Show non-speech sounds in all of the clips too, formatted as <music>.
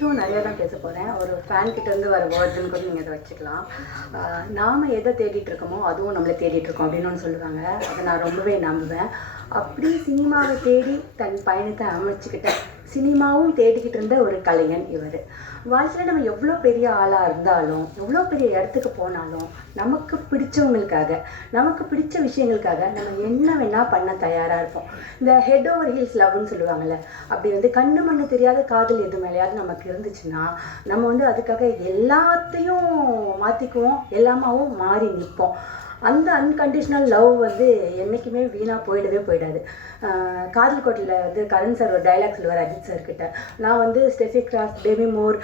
கொஞ்சம் நிறையா தான் பேச போகிறேன் ஒரு ஃபேன் கிட்டேருந்து வர வேர்ட்ஸ்னு கூட நீங்கள் இதை வச்சுக்கலாம் நாம் எதை தேடிட்டு இருக்கோமோ அதுவும் நம்மளை தேடிட்டு இருக்கோம் அப்படின்னு ஒன்று சொல்லுவாங்க அதை நான் ரொம்பவே நம்புவேன் அப்படி சினிமாவை தேடி தன் பயணத்தை அமைச்சுக்கிட்ட சினிமாவும் தேடிக்கிட்டு இருந்த ஒரு கலைஞன் இவர் வாழ்க்கையில் நம்ம எவ்வளோ பெரிய ஆளாக இருந்தாலும் எவ்வளோ பெரிய இடத்துக்கு போனாலும் நமக்கு பிடிச்சவங்களுக்காக நமக்கு பிடிச்ச விஷயங்களுக்காக நம்ம என்ன வேணால் பண்ண தயாராக இருப்போம் இந்த ஹெட் ஓவர் ஹீல்ஸ் லவ்னு சொல்லுவாங்கள்ல அப்படி வந்து கண்ணு மண்ணு தெரியாத காதல் எது மேலேயாவது நமக்கு இருந்துச்சுன்னா நம்ம வந்து அதுக்காக எல்லாத்தையும் மாற்றிக்குவோம் எல்லாமாவும் மாறி நிற்போம் அந்த அன்கண்டிஷ்னல் லவ் வந்து என்றைக்குமே வீணாக போயிடவே போயிடாது காதல் கோட்டையில் வந்து கரண் சார் ஒரு டைலாக் சொல்லுவார் அஜித் சார் கிட்ட நான் வந்து ஸ்டெஃபி கிராஸ் டெமி மோர்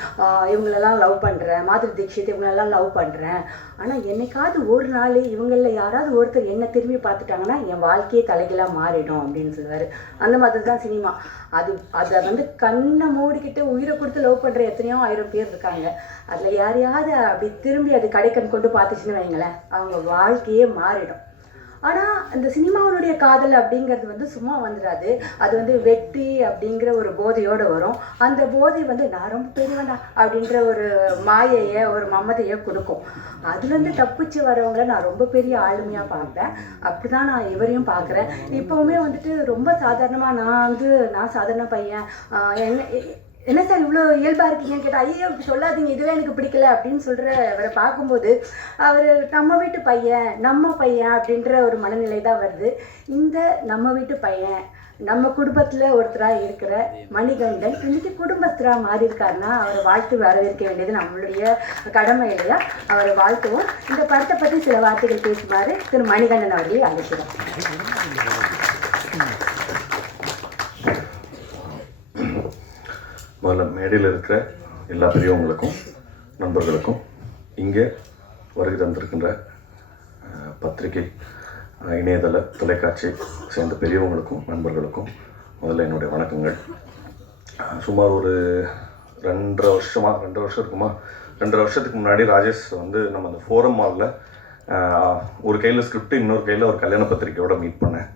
இவங்களெல்லாம் லவ் பண்ணுறேன் மாதிரி தீக்ஷித் இவங்களெல்லாம் லவ் பண்ணுறேன் ஆனால் என்னைக்காவது ஒரு நாள் இவங்களில் யாராவது ஒருத்தர் என்னை திரும்பி பார்த்துட்டாங்கன்னா என் வாழ்க்கையே தலைகளாக மாறிடும் அப்படின்னு சொல்லுவார் அந்த மாதிரி தான் சினிமா அது அதை வந்து கண்ணை மூடிக்கிட்டு உயிரை கொடுத்து லவ் பண்ணுற எத்தனையோ ஆயிரம் பேர் இருக்காங்க அதில் யாரையாவது அப்படி திரும்பி அது கடைக்கண் கொண்டு பார்த்துச்சுன்னு வைங்களேன் அவங்க வாழ்க்கையே மாறிடும் ஆனால் இந்த சினிமாவினுடைய காதல் அப்படிங்கிறது வந்து சும்மா வந்துடாது அது வந்து வெட்டி அப்படிங்கிற ஒரு போதையோடு வரும் அந்த போதை வந்து நான் ரொம்ப பெரியவண்டா அப்படின்ற ஒரு மாயையை ஒரு மமதையை கொடுக்கும் அதுலேருந்து தப்பிச்சு வரவங்களை நான் ரொம்ப பெரிய ஆளுமையாக பார்ப்பேன் அப்படி தான் நான் இவரையும் பார்க்குறேன் இப்போவுமே வந்துட்டு ரொம்ப சாதாரணமாக நான் வந்து நான் சாதாரண பையன் என்ன என்ன சார் இவ்வளோ இயல்பாக இருக்கீங்கன்னு கேட்டால் ஐயோ சொல்லாதீங்க இதெல்லாம் எனக்கு பிடிக்கல அப்படின்னு சொல்கிற அவரை பார்க்கும்போது அவர் நம்ம வீட்டு பையன் நம்ம பையன் அப்படின்ற ஒரு மனநிலை தான் வருது இந்த நம்ம வீட்டு பையன் நம்ம குடும்பத்தில் ஒருத்தராக இருக்கிற மணிகண்டன் இன்னைக்கு குடும்பத்தராக மாறி இருக்காருன்னா அவரை வாழ்த்து வரவேற்க வேண்டியது நம்மளுடைய கடமை இல்லையா அவரை வாழ்த்துவோம் இந்த படத்தை பற்றி சில வார்த்தைகள் பேசுமாறு திரு மணிகண்டன் அவர்களையும் அழைக்கிறோம் முதல்ல மேடையில் இருக்கிற எல்லா பெரியவங்களுக்கும் நண்பர்களுக்கும் இங்கே வருகை தந்திருக்கின்ற பத்திரிகை இணையதள தொலைக்காட்சி சேர்ந்த பெரியவங்களுக்கும் நண்பர்களுக்கும் முதல்ல என்னுடைய வணக்கங்கள் சுமார் ஒரு ரெண்டரை வருஷமாக ரெண்டரை வருஷம் இருக்குமா ரெண்டரை வருஷத்துக்கு முன்னாடி ராஜேஷ் வந்து நம்ம அந்த ஃபோரம் மாலில் ஒரு கையில் ஸ்கிரிப்ட் இன்னொரு கையில் ஒரு கல்யாண பத்திரிகையோடு மீட் பண்ணேன்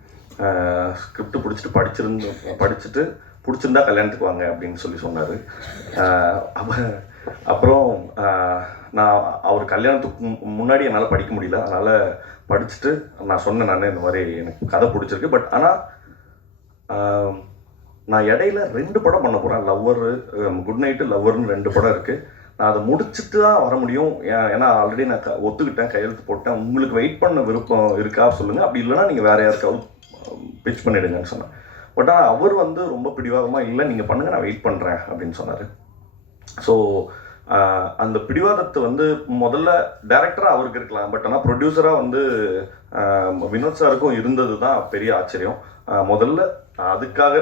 ஸ்கிரிப்ட் பிடிச்சிட்டு படிச்சிருந்து படிச்சுட்டு பிடிச்சிருந்தா கல்யாணத்துக்கு வாங்க அப்படின்னு சொல்லி சொன்னார் அப்புறம் நான் அவர் கல்யாணத்துக்கு முன்னாடி என்னால் படிக்க முடியல அதனால் படிச்சுட்டு நான் சொன்னேன் நான் இந்த மாதிரி எனக்கு கதை பிடிச்சிருக்கு பட் ஆனால் நான் இடையில ரெண்டு படம் பண்ண போகிறேன் லவ்வரு குட் நைட்டு லவ்வர்னு ரெண்டு படம் இருக்குது நான் அதை முடிச்சுட்டு தான் வர முடியும் ஏன்னா ஆல்ரெடி நான் ஒத்துக்கிட்டேன் கையெழுத்து போட்டேன் உங்களுக்கு வெயிட் பண்ண விருப்பம் இருக்கா சொல்லுங்கள் அப்படி இல்லைனா நீங்கள் வேறு யாருக்காவது பிச் பண்ணிடுங்கன்னு சொன்னேன் பட் ஆனால் அவர் வந்து ரொம்ப பிடிவாதமாக இல்லை நீங்கள் பண்ணுங்கள் நான் வெயிட் பண்ணுறேன் அப்படின்னு சொன்னார் ஸோ அந்த பிடிவாதத்தை வந்து முதல்ல டேரக்டராக அவருக்கு இருக்கலாம் பட் ஆனால் ப்ரொடியூசராக வந்து வினோத் சாருக்கும் இருந்தது தான் பெரிய ஆச்சரியம் முதல்ல அதுக்காக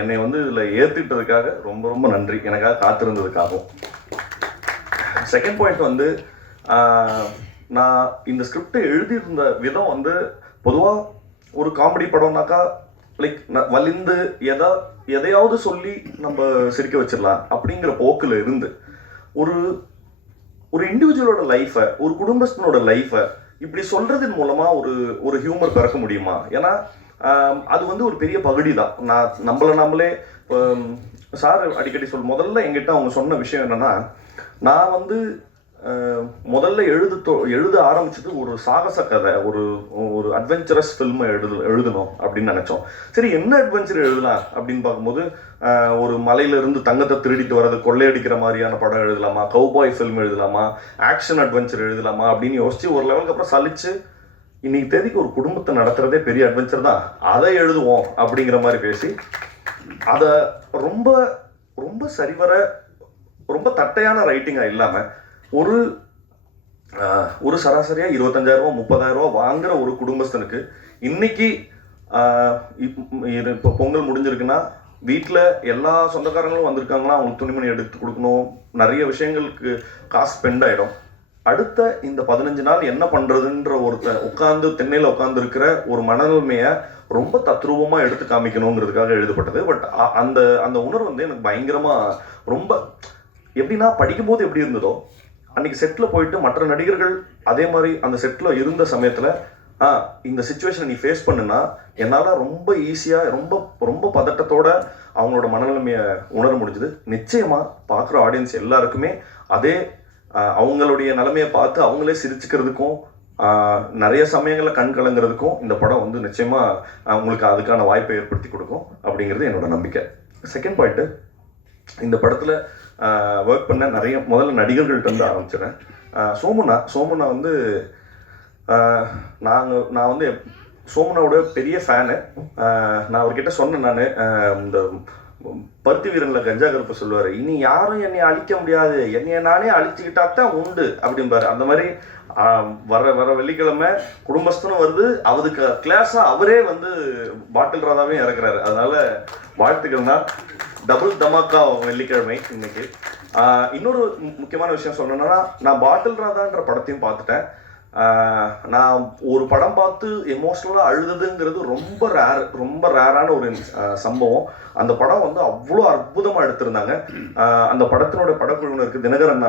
என்னை வந்து இதில் ஏற்றுக்கிட்டதுக்காக ரொம்ப ரொம்ப நன்றி எனக்காக காத்திருந்ததுக்காகவும் செகண்ட் பாயிண்ட் வந்து நான் இந்த ஸ்கிரிப்டை எழுதியிருந்த விதம் வந்து பொதுவாக ஒரு காமெடி படம்னாக்கா லைக் வலிந்து எதா எதையாவது சொல்லி நம்ம சிரிக்க வச்சிடலாம் அப்படிங்கிற போக்கில் இருந்து ஒரு ஒரு இண்டிவிஜுவலோட லைஃபை ஒரு குடும்பஸ்தனோட லைஃப்பை இப்படி சொல்றதன் மூலமா ஒரு ஒரு ஹியூமர் பிறக்க முடியுமா ஏன்னா அது வந்து ஒரு பெரிய பகுதி தான் நான் நம்மள நம்மளே சார் அடிக்கடி சொல் முதல்ல எங்கிட்ட அவங்க சொன்ன விஷயம் என்னன்னா நான் வந்து முதல்ல எழுது எழுத ஆரம்பிச்சது ஒரு சாகச கதை ஒரு ஒரு அட்வென்ச்சரஸ் ஃபில்ம் எழுது எழுதணும் அப்படின்னு நினச்சோம் சரி என்ன அட்வென்ச்சர் எழுதலாம் அப்படின்னு பார்க்கும்போது ஒரு மலையிலிருந்து தங்கத்தை திருடிட்டு வர்றது கொள்ளையடிக்கிற மாதிரியான படம் எழுதலாமா கவுபாய் ஃபில்ம் எழுதலாமா ஆக்ஷன் அட்வென்ச்சர் எழுதலாமா அப்படின்னு யோசிச்சு ஒரு லெவலுக்கு அப்புறம் சலிச்சு இன்னைக்கு தேதிக்கு ஒரு குடும்பத்தை நடத்துறதே பெரிய அட்வென்ச்சர் தான் அதை எழுதுவோம் அப்படிங்கிற மாதிரி பேசி அதை ரொம்ப ரொம்ப சரிவர ரொம்ப தட்டையான ரைட்டிங்காக இல்லாமல் ஒரு ஒரு சராசரியாக இருபத்தஞ்சாயிரரூபா முப்பதாயிரரூபா வாங்குற ஒரு குடும்பஸ்தனுக்கு இன்னைக்கு இது இப்போ பொங்கல் முடிஞ்சிருக்குன்னா வீட்டில் எல்லா சொந்தக்காரங்களும் வந்திருக்காங்கன்னா அவங்களுக்கு துணிமணி எடுத்து கொடுக்கணும் நிறைய விஷயங்களுக்கு காசு ஸ்பெண்ட் ஆகிடும் அடுத்த இந்த பதினஞ்சு நாள் என்ன பண்ணுறதுன்ற ஒருத்த உட்காந்து தென்னையில் உட்காந்துருக்கிற ஒரு மனநிலைமையை ரொம்ப தத்ரூபமாக எடுத்து காமிக்கணுங்கிறதுக்காக எழுதப்பட்டது பட் அந்த அந்த உணர்வு வந்து எனக்கு பயங்கரமாக ரொம்ப எப்படின்னா படிக்கும்போது எப்படி இருந்ததோ அன்னைக்கு செட்டில் போயிட்டு மற்ற நடிகர்கள் அதே மாதிரி அந்த செட்டில் இருந்த சமயத்தில் இந்த சுச்சுவேஷனை நீ ஃபேஸ் பண்ணுனா என்னால் ரொம்ப ஈஸியாக ரொம்ப ரொம்ப பதட்டத்தோட அவங்களோட மனநிலைமையை உணர முடிஞ்சுது நிச்சயமாக பார்க்குற ஆடியன்ஸ் எல்லாருக்குமே அதே அவங்களுடைய நிலைமையை பார்த்து அவங்களே சிரிச்சுக்கிறதுக்கும் நிறைய சமயங்களில் கண் கலங்கிறதுக்கும் இந்த படம் வந்து நிச்சயமாக உங்களுக்கு அதுக்கான வாய்ப்பை ஏற்படுத்தி கொடுக்கும் அப்படிங்கிறது என்னோட நம்பிக்கை செகண்ட் பாயிண்ட்டு இந்த படத்தில் ஒர்க் பண்ண நிறைய முதல்ல நடிகர்கள்ட்ட இருந்து ஆரம்பிச்சிடறேன் சோமுனா சோமுனா வந்து நாங்கள் நான் வந்து சோமனாவோட பெரிய ஃபேனு நான் அவர்கிட்ட சொன்னேன் நான் இந்த பருத்தி வீரனில் கஞ்சா கருப்பு சொல்லுவார் இனி யாரும் என்னை அழிக்க முடியாது என்னையை நானே அழிச்சுக்கிட்டா தான் உண்டு அப்படிம்பாரு அந்த மாதிரி வர வர வெள்ளிக்கிழமை குடும்பஸ்தனும் வருது அவருக்கு கிளாஸாக அவரே வந்து பாட்டில் ராதாவே இறக்குறாரு அதனால தான் டபுள் தமாக்கா வெள்ளிக்கிழமை இன்னைக்கு இன்னொரு முக்கியமான விஷயம் சொல்லணும்னா நான் பாட்டில் ராதான்ற படத்தையும் பார்த்துட்டேன் நான் ஒரு படம் பார்த்து எமோஷ்னலாக அழுதுங்கிறது ரொம்ப ரேர் ரொம்ப ரேரான ஒரு சம்பவம் அந்த படம் வந்து அவ்வளோ அற்புதமாக எடுத்திருந்தாங்க அந்த படத்தினுடைய படக்குழுவினருக்கு தினகரன்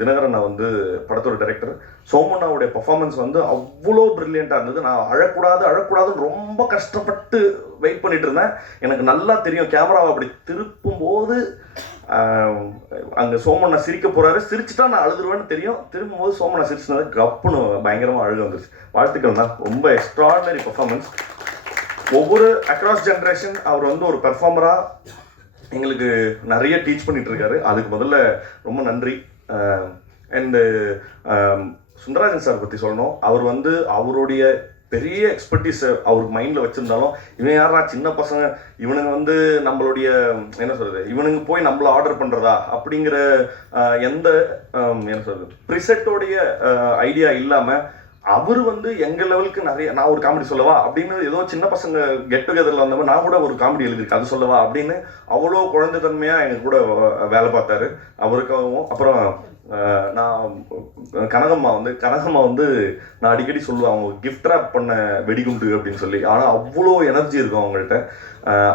தினகரன் வந்து படத்தோட டைரக்டர் சோமண்ணாவுடைய பர்ஃபார்மன்ஸ் வந்து அவ்வளோ பிரில்லியண்டாக இருந்தது நான் அழக்கூடாது அழக்கூடாதுன்னு ரொம்ப கஷ்டப்பட்டு வெயிட் பண்ணிட்டு இருந்தேன் எனக்கு நல்லா தெரியும் கேமராவை அப்படி திருப்பும் போது அங்கே சோமண்ணா சிரிக்க போகிறாரு சிரிச்சுட்டா நான் அழுதுருவேன்னு தெரியும் திரும்பும்போது சோமண்ணா சிரிச்சுனால கப்புனு பயங்கரமாக அழுது வந்துருச்சு வாழ்த்துக்கள் தான் ரொம்ப எக்ஸ்ட்ராடினரி பர்ஃபார்மன்ஸ் ஒவ்வொரு அக்ராஸ் ஜென்ரேஷன் அவர் வந்து ஒரு பெர்ஃபார்மராக எங்களுக்கு நிறைய டீச் பண்ணிட்டு இருக்காரு அதுக்கு முதல்ல ரொம்ப நன்றி அண்டு சுந்தராஜன் சார் பற்றி சொல்லணும் அவர் வந்து அவருடைய பெரிய எக்ஸ்பர்டிஸ் அவருக்கு மைண்டில் வச்சுருந்தாலும் இவன் யாரா சின்ன பசங்க இவனுங்க வந்து நம்மளுடைய என்ன சொல்கிறது இவனுங்க போய் நம்மள ஆர்டர் பண்ணுறதா அப்படிங்கிற எந்த என்ன சொல்கிறது ப்ரிசெட்டோடைய ஐடியா இல்லாமல் அவர் வந்து எங்க லெவலுக்கு நிறைய நான் ஒரு காமெடி சொல்லவா அப்படின்னு ஏதோ சின்ன பசங்க கெட் டுகெதர்ல வந்தவங்க நான் கூட ஒரு காமெடி எழுதியிருக்கேன் அது சொல்லவா அப்படின்னு அவ்வளோ தன்மையா எங்க கூட வேலை பார்த்தாரு அவருக்காகவும் அப்புறம் நான் கனகம்மா வந்து கனகம்மா வந்து நான் அடிக்கடி சொல்லுவேன் அவங்க கிஃப்ட் ஆப் பண்ண வெடிகுண்டு அப்படின்னு சொல்லி ஆனால் அவ்வளோ எனர்ஜி இருக்கும் அவங்கள்ட்ட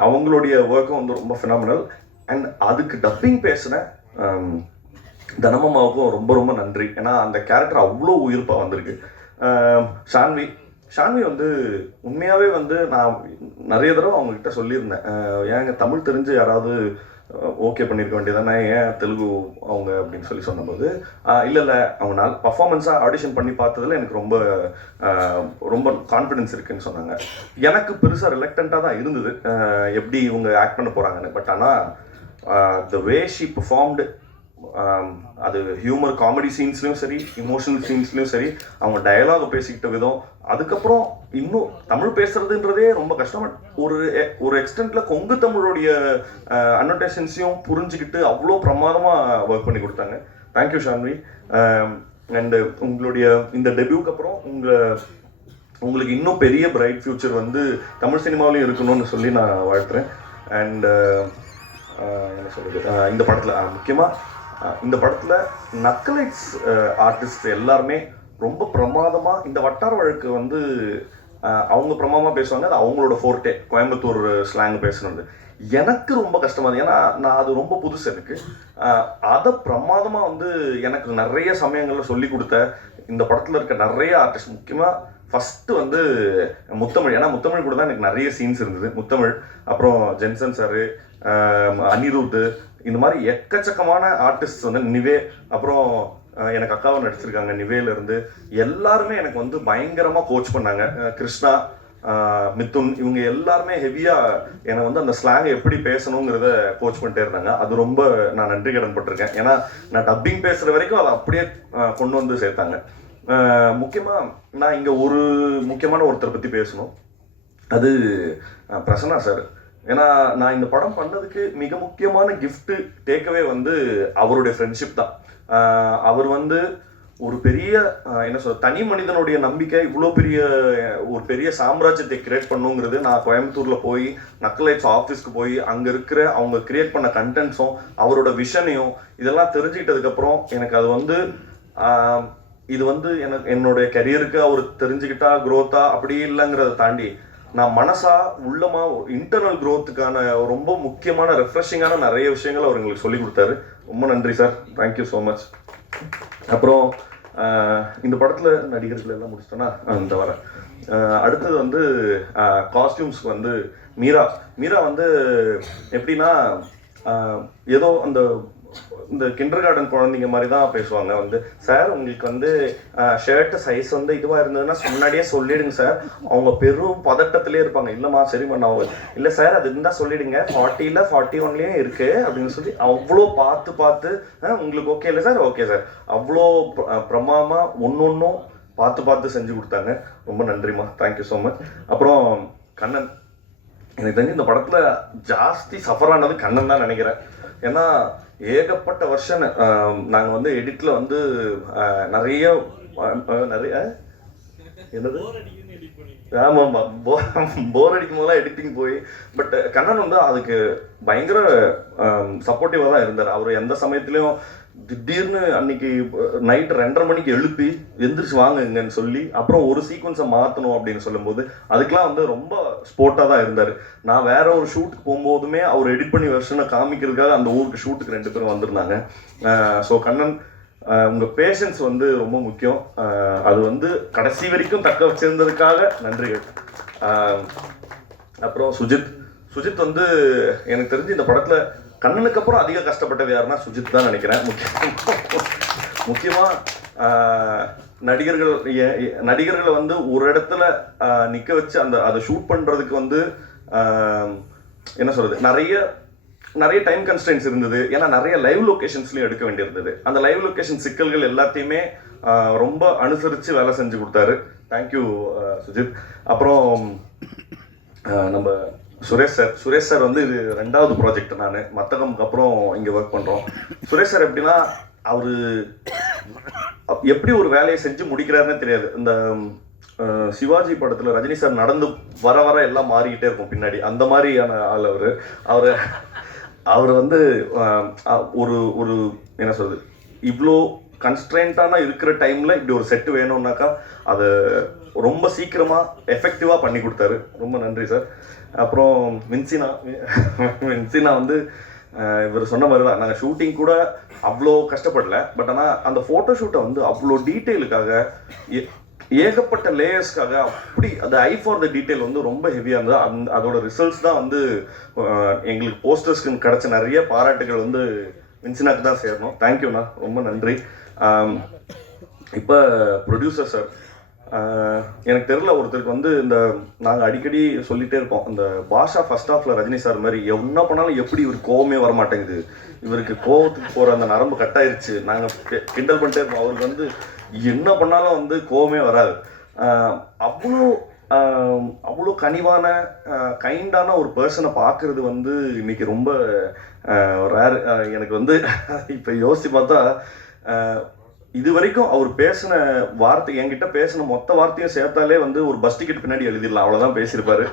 அவங்களுடைய ஒர்க்கும் வந்து ரொம்ப ஃபினாமினல் அண்ட் அதுக்கு டப்பிங் பேசுன தனமம்மாவுக்கும் ரொம்ப ரொம்ப நன்றி ஏன்னா அந்த கேரக்டர் அவ்வளோ உயிர்ப்பாக வந்திருக்கு ஷான்வி ஷான்வி வந்து உண்மையாகவே வந்து நான் நிறைய தடவை அவங்கக்கிட்ட சொல்லியிருந்தேன் ஏங்க தமிழ் தெரிஞ்சு யாராவது ஓகே பண்ணியிருக்க வேண்டியதானே ஏன் தெலுங்கு அவங்க அப்படின்னு சொல்லி சொன்னபோது இல்லை இல்லை அவங்க நாள் பர்ஃபார்மன்ஸாக ஆடிஷன் பண்ணி பார்த்ததில் எனக்கு ரொம்ப ரொம்ப கான்ஃபிடென்ஸ் இருக்குன்னு சொன்னாங்க எனக்கு பெருசாக ரிலக்டண்ட்டாக தான் இருந்தது எப்படி இவங்க ஆக்ட் பண்ண போகிறாங்கன்னு பட் ஆனால் த வே ஷி பர்ஃபார்ம்டு அது ஹியூமர் காமெடி சீன்ஸ்லையும் சரி இமோஷனல் சீன்ஸ்லையும் சரி அவங்க டயலாக பேசிக்கிட்ட விதம் அதுக்கப்புறம் இன்னும் தமிழ் பேசுறதுன்றதே ரொம்ப கஷ்டம் ஒரு ஒரு எக்ஸ்டென்ட்ல கொங்கு தமிழோடைய அன்னோட்டேஷன்ஸையும் புரிஞ்சுக்கிட்டு அவ்வளோ பிரமாதமாக ஒர்க் பண்ணி கொடுத்தாங்க தேங்க்யூ ஷான்வி அண்டு உங்களுடைய இந்த டெபியூக்கு அப்புறம் உங்க உங்களுக்கு இன்னும் பெரிய பிரைட் ஃபியூச்சர் வந்து தமிழ் சினிமாவிலையும் இருக்கணும்னு சொல்லி நான் வாழ்த்துறேன் அண்டு என்ன சொல்கிறது இந்த படத்தில் முக்கியமாக இந்த படத்தில் நக்கலைட்ஸ் ஆர்டிஸ்ட் எல்லாருமே ரொம்ப பிரமாதமாக இந்த வட்டார வழக்கு வந்து அவங்க பிரமாதமாக பேசுவாங்க அது அவங்களோட ஃபோர்ட்டே கோயம்புத்தூர் ஸ்லாங் பேசுனது எனக்கு ரொம்ப கஷ்டமாக இருந்தது ஏன்னா நான் அது ரொம்ப புதுசு எனக்கு அதை பிரமாதமாக வந்து எனக்கு நிறைய சமயங்களில் சொல்லி கொடுத்த இந்த படத்தில் இருக்க நிறைய ஆர்டிஸ்ட் முக்கியமாக ஃபஸ்ட்டு வந்து முத்தமிழ் ஏன்னா முத்தமிழ் கூட தான் எனக்கு நிறைய சீன்ஸ் இருந்தது முத்தமிழ் அப்புறம் ஜென்சன் சார் அனிருத் இந்த மாதிரி எக்கச்சக்கமான ஆர்டிஸ்ட் வந்து நிவே அப்புறம் எனக்கு அக்காவை நடிச்சிருக்காங்க நிவேலேருந்து எல்லாருமே எனக்கு வந்து பயங்கரமாக கோச் பண்ணாங்க கிருஷ்ணா மித்துன் இவங்க எல்லாருமே ஹெவியாக என்னை வந்து அந்த ஸ்லாங் எப்படி பேசணுங்கிறத கோச் பண்ணிட்டே இருந்தாங்க அது ரொம்ப நான் நன்றி கடன் பட்டிருக்கேன் ஏன்னா நான் டப்பிங் பேசுகிற வரைக்கும் அதை அப்படியே கொண்டு வந்து சேர்த்தாங்க முக்கியமாக நான் இங்கே ஒரு முக்கியமான ஒருத்தரை பற்றி பேசணும் அது பிரசன்னா சார் ஏன்னா நான் இந்த படம் பண்ணதுக்கு மிக முக்கியமான கிஃப்ட் டேக்கவே வந்து அவருடைய ஃப்ரெண்ட்ஷிப் தான் அவர் வந்து ஒரு பெரிய என்ன சொல்ற தனி மனிதனுடைய நம்பிக்கை இவ்வளோ பெரிய ஒரு பெரிய சாம்ராஜ்யத்தை கிரியேட் பண்ணுங்கிறது நான் கோயம்புத்தூரில் போய் நக்கலைட்ஸ் ஆஃபீஸ்க்கு போய் அங்கே இருக்கிற அவங்க கிரியேட் பண்ண கண்டென்ட்ஸும் அவரோட விஷனையும் இதெல்லாம் தெரிஞ்சுக்கிட்டதுக்கப்புறம் எனக்கு அது வந்து இது வந்து எனக்கு என்னுடைய கரியருக்கு அவர் தெரிஞ்சுக்கிட்டா குரோத்தா அப்படி இல்லைங்கிறத தாண்டி நான் மனசா உள்ளமா இன்டர்னல் குரோத்துக்கான ரொம்ப முக்கியமான ரெஃப்ரெஷிங்கான நிறைய விஷயங்கள் அவர் எங்களுக்கு சொல்லி கொடுத்தாரு ரொம்ப நன்றி சார் தேங்க்யூ ஸோ மச் அப்புறம் இந்த படத்தில் நடிகர்கள் எல்லாம் முடிச்சிட்டோன்னா இந்த வர அடுத்தது வந்து காஸ்டியூம்ஸ்க்கு வந்து மீரா மீரா வந்து எப்படின்னா ஏதோ அந்த இந்த கிண்டர் கார்டன் குழந்தைங்க மாதிரி தான் பேசுவாங்க வந்து சார் உங்களுக்கு வந்து ஷர்ட் சைஸ் வந்து இதுவாக இருந்ததுன்னா முன்னாடியே சொல்லிடுங்க சார் அவங்க பெரும் பதட்டத்திலே இருப்பாங்க இல்லைம்மா சரிம்மா பண்ணாங்க இல்ல இல்லை சார் அது இருந்தால் சொல்லிடுங்க ஃபார்ட்டியில் ஃபார்ட்டி ஒன்லேயும் இருக்குது அப்படின்னு சொல்லி அவ்வளோ பார்த்து பார்த்து உங்களுக்கு ஓகே இல்லை சார் ஓகே சார் அவ்வளோ பிரமாமா ஒன்னொன்னும் பார்த்து பார்த்து செஞ்சு கொடுத்தாங்க ரொம்ப நன்றிம்மா தேங்க்யூ ஸோ மச் அப்புறம் கண்ணன் எனக்கு தெரிஞ்சு இந்த படத்தில் ஜாஸ்தி சஃபர் ஆனது கண்ணன் தான் நினைக்கிறேன் ஏன்னா ஏகப்பட்ட வருஷம் நாங்கள் வந்து எடிட்டில் வந்து நிறைய நிறைய என்னது ஆமாம் ஆமாம் போர் போர் அடிக்கும் போதெல்லாம் எடிட்டிங் போய் பட் கண்ணன் வந்து அதுக்கு பயங்கர சப்போர்ட்டிவாக தான் இருந்தார் அவர் எந்த சமயத்துலையும் திடீர்னு அன்னைக்கு நைட் ரெண்டரை மணிக்கு எழுப்பி எந்திரிச்சு வாங்குங்கன்னு சொல்லி அப்புறம் ஒரு சீக்வன்ஸை மாற்றணும் அப்படின்னு சொல்லும்போது அதுக்கெலாம் வந்து ரொம்ப ஸ்போர்ட்டாக தான் இருந்தார் நான் வேற ஒரு ஷூட்டுக்கு போகும்போதுமே அவர் எடிட் பண்ணி வெர்ஷனை காமிக்கிறதுக்காக அந்த ஊருக்கு ஷூட்டுக்கு ரெண்டு பேரும் வந்திருந்தாங்க ஸோ கண்ணன் உங்கள் பேஷன்ஸ் வந்து ரொம்ப முக்கியம் அது வந்து கடைசி வரைக்கும் தக்க வச்சிருந்ததுக்காக நன்றிகள் அப்புறம் சுஜித் சுஜித் வந்து எனக்கு தெரிஞ்சு இந்த படத்தில் கண்ணனுக்கு அப்புறம் அதிகம் கஷ்டப்பட்டது யாருன்னா சுஜித் தான் நினைக்கிறேன் முக்கியமாக நடிகர்கள் நடிகர்களை வந்து ஒரு இடத்துல நிற்க வச்சு அந்த அதை ஷூட் பண்ணுறதுக்கு வந்து என்ன சொல்கிறது நிறைய நிறைய டைம் கன்ஸ்டன்ஸ் இருந்தது ஏன்னா நிறைய லைவ் லொக்கேஷன்ஸ்லயும் எடுக்க வேண்டியிருந்தது அந்த லைவ் லொக்கேஷன் சிக்கல்கள் எல்லாத்தையுமே ரொம்ப அனுசரித்து வேலை செஞ்சு கொடுத்தாரு தேங்க்யூ சுஜித் அப்புறம் நம்ம சுரேஷ் சார் சுரேஷ் சார் வந்து இது ரெண்டாவது ப்ராஜெக்ட் நான் மத்தகமுக்கு அப்புறம் இங்கே ஒர்க் பண்ணுறோம் சுரேஷ் சார் எப்படின்னா அவர் எப்படி ஒரு வேலையை செஞ்சு முடிக்கிறாருன்னு தெரியாது இந்த சிவாஜி படத்தில் ரஜினி சார் நடந்து வர வர எல்லாம் மாறிக்கிட்டே இருக்கும் பின்னாடி அந்த மாதிரியான ஆள் அவர் அவர் அவர் வந்து ஒரு ஒரு என்ன சொல்றது இவ்வளோ கன்ஸ்ட்ரெயின்ட்டான இருக்கிற டைமில் இப்படி ஒரு செட்டு வேணும்னாக்கா அது ரொம்ப சீக்கிரமாக எஃபெக்டிவாக பண்ணி கொடுத்தாரு ரொம்ப நன்றி சார் அப்புறம் வின்சினா வின்சினா வந்து இவர் சொன்ன மாதிரி தான் நாங்கள் ஷூட்டிங் கூட அவ்வளோ கஷ்டப்படல பட் ஆனால் அந்த ஃபோட்டோ ஷூட்டை வந்து அவ்வளோ டீட்டெயிலுக்காக ஏகப்பட்ட லேயர்ஸ்க்காக அப்படி அந்த ஐ ஃபார் த டீட்டெயில் வந்து ரொம்ப ஹெவியாக இருந்தது அந் அதோட ரிசல்ட்ஸ் தான் வந்து எங்களுக்கு போஸ்டர்ஸ்க்கு கிடச்ச நிறைய பாராட்டுகள் வந்து மின்சினாக்கு தான் சேரணும் தேங்க்யூண்ணா ரொம்ப நன்றி இப்போ ப்ரொடியூசர் சார் எனக்கு தெரில ஒருத்தருக்கு வந்து இந்த நாங்கள் அடிக்கடி சொல்லிகிட்டே இருக்கோம் இந்த பாஷா ஃபர்ஸ்ட் ஆஃப்ல ரஜினி சார் மாதிரி என்ன பண்ணாலும் எப்படி இவர் கோவமே வரமாட்டேங்குது இவருக்கு கோவத்துக்கு போகிற அந்த நரம்பு கட் ஆயிருச்சு நாங்கள் கிண்டல் பண்ணிட்டே இருக்கோம் அவருக்கு வந்து என்ன பண்ணாலும் வந்து கோவமே வராது அவ்வளோ அவ்வளோ கனிவான கைண்டான ஒரு பர்சனை பார்க்குறது வந்து இன்னைக்கு ரொம்ப ரேர் எனக்கு வந்து <laughs> இப்போ யோசித்து பார்த்தா இது வரைக்கும் அவர் பேசின வார்த்தை என்கிட்ட பேசின மொத்த வார்த்தையும் சேர்த்தாலே வந்து ஒரு பஸ் டிக்கெட் பின்னாடி எழுதிடலாம் அவ்வளோதான் பேசியிருப்பாரு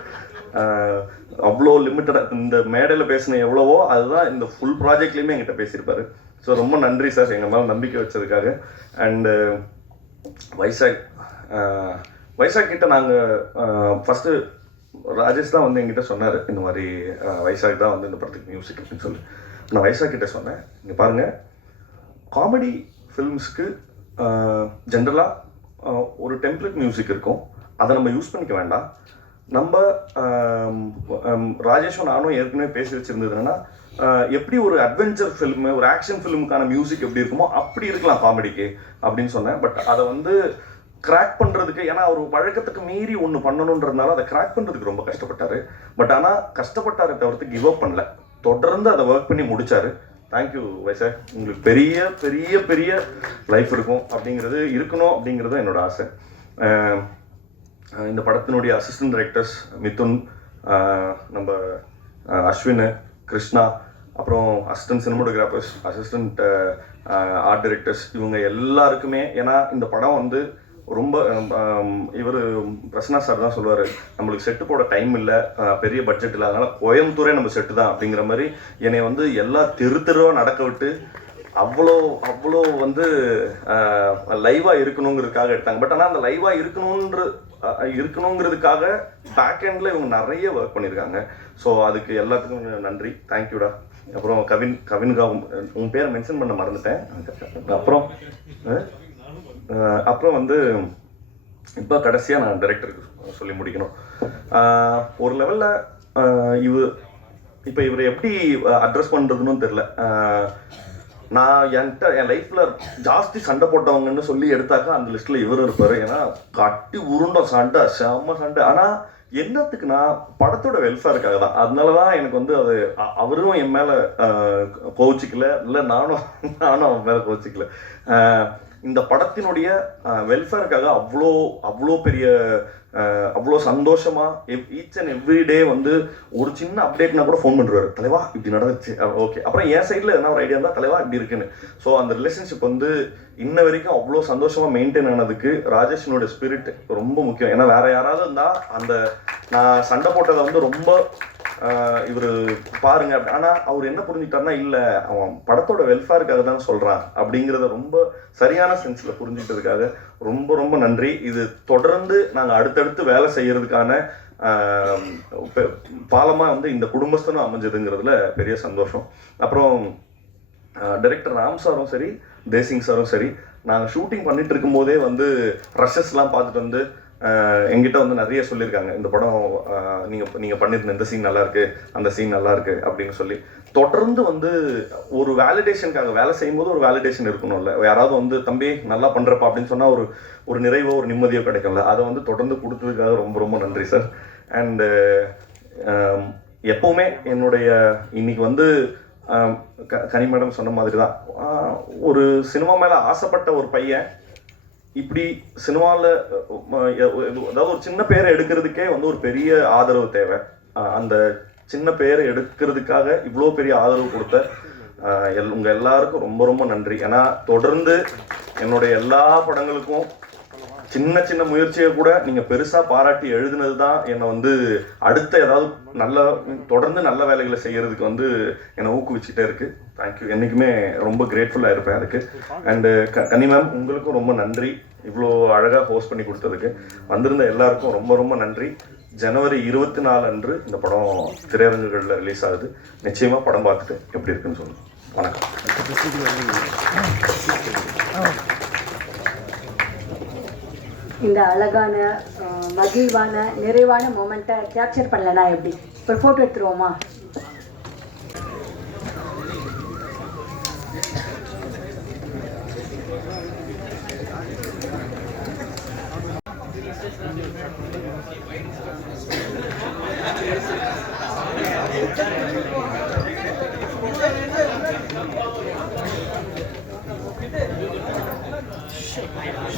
அவ்வளோ லிமிட்டடாக இந்த மேடையில் பேசின எவ்வளவோ அதுதான் இந்த ஃபுல் ப்ராஜெக்ட்லேயுமே என்கிட்ட பேசியிருப்பாரு ஸோ ரொம்ப நன்றி சார் எங்கள் மேலே நம்பிக்கை வச்சதுக்காக அண்டு வைசாக் வைசாக் கிட்ட நாங்கள் ஃபஸ்ட்டு ராஜேஷ் தான் வந்து எங்கிட்ட சொன்னார் இந்த மாதிரி வைசாக் தான் வந்து இந்த படத்துக்கு மியூசிக் அப்படின்னு சொல்லி நான் வைசாக் கிட்ட சொன்னேன் இங்கே பாருங்கள் காமெடி ஃபில்ம்ஸ்க்கு ஜென்ரலாக ஒரு டெம்ப்ளெட் மியூசிக் இருக்கும் அதை நம்ம யூஸ் பண்ணிக்க வேண்டாம் நம்ம ராஜேஷும் நானும் ஏற்கனவே பேசி வச்சுருந்ததுன்னா எப்படி ஒரு அட்வென்ச்சர் ஃபில்மு ஒரு ஆக்ஷன் ஃபிலிமுக்கான மியூசிக் எப்படி இருக்குமோ அப்படி இருக்கலாம் காமெடிக்கு அப்படின்னு சொன்னேன் பட் அதை வந்து கிராக் பண்ணுறதுக்கு ஏன்னா அவர் வழக்கத்துக்கு மீறி ஒன்று பண்ணணுன்றதுனால அதை கிராக் பண்ணுறதுக்கு ரொம்ப கஷ்டப்பட்டார் பட் ஆனால் கஷ்டப்பட்டார தவிர்த்து கிவ் அப் பண்ணல தொடர்ந்து அதை ஒர்க் பண்ணி முடித்தார் தேங்க்யூ வைசா உங்களுக்கு பெரிய பெரிய பெரிய லைஃப் இருக்கும் அப்படிங்கிறது இருக்கணும் அப்படிங்கிறது என்னோட ஆசை இந்த படத்தினுடைய அசிஸ்டன்ட் டைரக்டர்ஸ் மிதுன் நம்ம அஸ்வின் கிருஷ்ணா அப்புறம் assistant cinematographers assistant art directors இவங்க எல்லாருக்குமே ஏன்னா இந்த படம் வந்து ரொம்ப இவர் பிரசனா சார் தான் சொல்லுவார் நம்மளுக்கு செட்டு போட டைம் இல்லை பெரிய பட்ஜெட் இல்லை அதனால் கோயம்புத்தூரே நம்ம செட்டு தான் அப்படிங்கிற மாதிரி என்னை வந்து எல்லா தெரு தெருவாக நடக்க விட்டு அவ்வளோ அவ்வளோ வந்து லைவாக இருக்கணுங்கிறதுக்காக எடுத்தாங்க பட் ஆனால் அந்த லைவாக இருக்கணுன்ற இருக்கணுங்கிறதுக்காக பேக் எண்டில் இவங்க நிறைய ஒர்க் பண்ணியிருக்காங்க ஸோ அதுக்கு எல்லாத்துக்கும் நன்றி தேங்க்யூடா அப்புறம் கவின் கவின்கா உன் பேரை மென்ஷன் பண்ண மறந்துட்டேன் அப்புறம் அப்புறம் வந்து இப்போ கடைசியாக நான் டைரக்டருக்கு சொல்லி முடிக்கணும் ஒரு லெவலில் இவர் இப்போ இவரை எப்படி அட்ரஸ் பண்ணுறதுன்னு தெரில நான் என்கிட்ட என் லைஃப்பில் ஜாஸ்தி சண்டை போட்டவங்கன்னு சொல்லி எடுத்தாக்கா அந்த லிஸ்ட்டில் இவர் இருப்பார் ஏன்னா கட்டி உருண்டோம் சண்டை செம்ம சண்டை ஆனால் என்னத்துக்குன்னா படத்தோட வெல்ஃபேருக்காக தான் அதனால தான் எனக்கு வந்து அது அவரும் என் மேலே கோவிச்சிக்கல இல்லை நானும் நானும் அவன் மேலே கோவிச்சிக்கல இந்த படத்தினுடைய வெல்ஃபேருக்காக அவ்வளோ அவ்வளோ பெரிய அவ்வளோ சந்தோஷமாக எவ் ஈச் அண்ட் எவ்ரி டே வந்து ஒரு சின்ன அப்டேட்னா கூட ஃபோன் பண்ணுவார் தலைவா இப்படி நடந்துச்சு ஓகே அப்புறம் என் சைடில் எதனா ஒரு ஐடியா இருந்தால் தலைவா இப்படி இருக்குன்னு ஸோ அந்த ரிலேஷன்ஷிப் வந்து இன்ன வரைக்கும் அவ்வளோ சந்தோஷமாக மெயின்டைன் ஆனதுக்கு ராஜேஷனோட ஸ்பிரிட் ரொம்ப முக்கியம் ஏன்னா வேற யாராவது இருந்தால் அந்த நான் சண்டை போட்டதை வந்து ரொம்ப இவர் பாருங்க ஆனால் அவர் என்ன புரிஞ்சுக்கிட்டாருன்னா இல்லை அவன் படத்தோட வெல்ஃபேருக்காக தான் சொல்கிறான் அப்படிங்கிறத ரொம்ப சரியான சென்ஸில் புரிஞ்சுக்கிட்டதுக்காக ரொம்ப ரொம்ப நன்றி இது தொடர்ந்து நாங்கள் அடுத்தடுத்து வேலை செய்கிறதுக்கான பாலமாக வந்து இந்த குடும்பஸ்தனும் அமைஞ்சதுங்கிறதுல பெரிய சந்தோஷம் அப்புறம் டைரக்டர் ராம் சாரும் சரி தேசிங் சாரும் சரி நாங்கள் ஷூட்டிங் பண்ணிட்டு போதே வந்து ரஷஸ்லாம் பார்த்துட்டு வந்து எங்கிட்ட வந்து நிறைய சொல்லியிருக்காங்க இந்த படம் நீங்கள் நீங்கள் பண்ணியிருந்த இந்த சீன் நல்லா இருக்கு அந்த சீன் நல்லா இருக்கு அப்படின்னு சொல்லி தொடர்ந்து வந்து ஒரு வேலிடேஷனுக்காக வேலை செய்யும்போது ஒரு வேலிடேஷன் இருக்கணும்ல யாராவது வந்து தம்பி நல்லா பண்ணுறப்பா அப்படின்னு சொன்னால் ஒரு ஒரு நிறைவோ ஒரு நிம்மதியோ கிடைக்கும்ல அதை வந்து தொடர்ந்து கொடுத்ததுக்காக ரொம்ப ரொம்ப நன்றி சார் அண்டு எப்போவுமே என்னுடைய இன்னைக்கு வந்து கனி மேடம் சொன்ன மாதிரி தான் ஒரு சினிமா மேலே ஆசைப்பட்ட ஒரு பையன் இப்படி சினிமாவில் அதாவது ஒரு சின்ன பேரை எடுக்கிறதுக்கே வந்து ஒரு பெரிய ஆதரவு தேவை அந்த சின்ன பேரை எடுக்கிறதுக்காக இவ்வளோ பெரிய ஆதரவு கொடுத்த எல் உங்கள் எல்லாருக்கும் ரொம்ப ரொம்ப நன்றி ஏன்னா தொடர்ந்து என்னுடைய எல்லா படங்களுக்கும் சின்ன சின்ன முயற்சியை கூட நீங்கள் பெருசாக பாராட்டி எழுதுனது தான் என்னை வந்து அடுத்த ஏதாவது நல்ல தொடர்ந்து நல்ல வேலைகளை செய்கிறதுக்கு வந்து என்னை ஊக்குவிச்சுட்டே இருக்குது தேங்க்யூ என்னைக்குமே ரொம்ப கிரேட்ஃபுல்லா இருப்பேன் அதுக்கு அண்டு கனி மேம் உங்களுக்கும் ரொம்ப நன்றி இவ்வளோ அழகாக ஹோஸ்ட் பண்ணி கொடுத்ததுக்கு வந்திருந்த எல்லாருக்கும் ரொம்ப ரொம்ப நன்றி ஜனவரி இருபத்தி நாலு அன்று இந்த படம் திரையரங்குகளில் ரிலீஸ் ஆகுது நிச்சயமாக படம் பார்த்துட்டு எப்படி இருக்குன்னு சொல்லுங்கள் வணக்கம் இந்த அழகான மகிழ்வான நிறைவான மூமெண்ட்டை கேப்சர் பண்ணலனா எப்படி ஒரு ஃபோட்டோ எடுத்துருவோமா రెడీ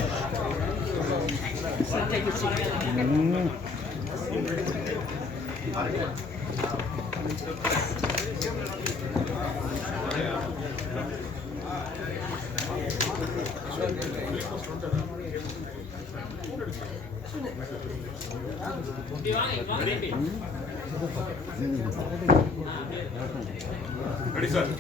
సార్